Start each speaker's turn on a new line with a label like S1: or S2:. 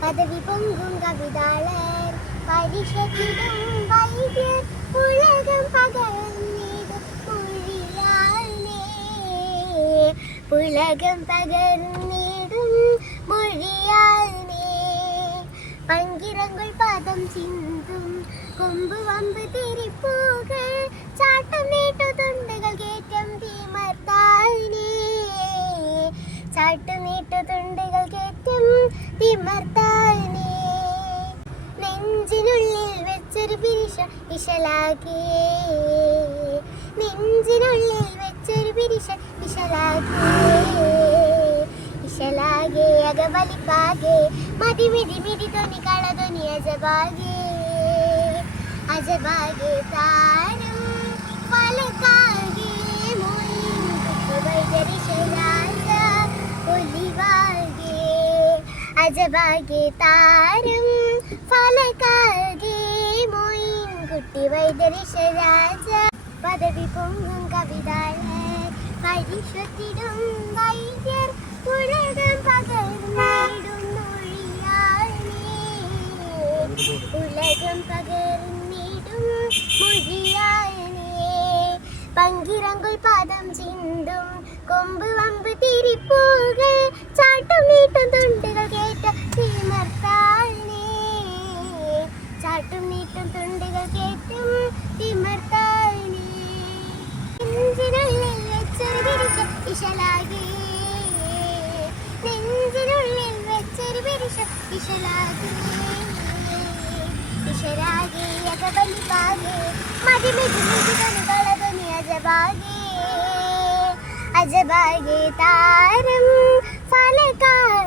S1: പദവി പൊങ്കും കവിതാളർ പരിഷത്തിടും വൈദ്യർ ഉലകം പകർന്നിടും മൊഴിയാണേ പുലകം പകർന്നിടും മൊഴിയാണേ പങ്കിരങ്ങൾ പദം ചിന്തും കൊമ്പ് വമ്പ് തിരിപ്പൂകൾ ചാട്ടം നീട്ടു തുണ്ടുകൾ കേറ്റം തീമർത്താനേ ചാട്ടു നീട്ടു തുണ്ടുകൾ കേറ്റം തിമർത്താനേ വെച്ചൊരു പിരിശ വിശലാകേ നെഞ്ചിനുള്ളിൽ വെച്ചൊരു പിരിശ വിശലാകേ വിശലാകെ അകവലിപ്പാകെ മതി മിതി മിതി തൊനി കളതൊനി അജബാകെ അജബാകെ താരം പലകാകെ മൊഴിയും വൈദരിശരാജ ഒലിവാകെ. അജബാകെ താരം ഫലകാകെ മൊയിൻ കുട്ടി വൈദരിശരാജ പദവി പൊങ്ങും കവിതാളർ പരിഷത്തിടും വൈദ്യർ. ഉലകം പകർന്നിടും മൊഴിയാണേ ഉലകം പകർന്നിടും മൊഴിയാണേ പങ്കിറങ്കുൾ പദം ചിന്തും കൊമ്പ് വമ്പ് തിരിപ്പൂകൾ ചാട്ടം നീട്ടും തുണ്ടുകൾ കേട്ടും തിമർത്താനേ നെഞ്ചിനുള്ളിൽ വെച്ചൊരു ഇശലാകെ. നെഞ്ചിനുള്ളിൽ വെച്ചൊരു പിരിശ ഇശലാകെ. ഇശലാകെ അകബലിപ്പാകെ മതി മിതി മിതി തൊനികളതൊനി അജബാകെ അജബാകെ താരം ഫലകാകെ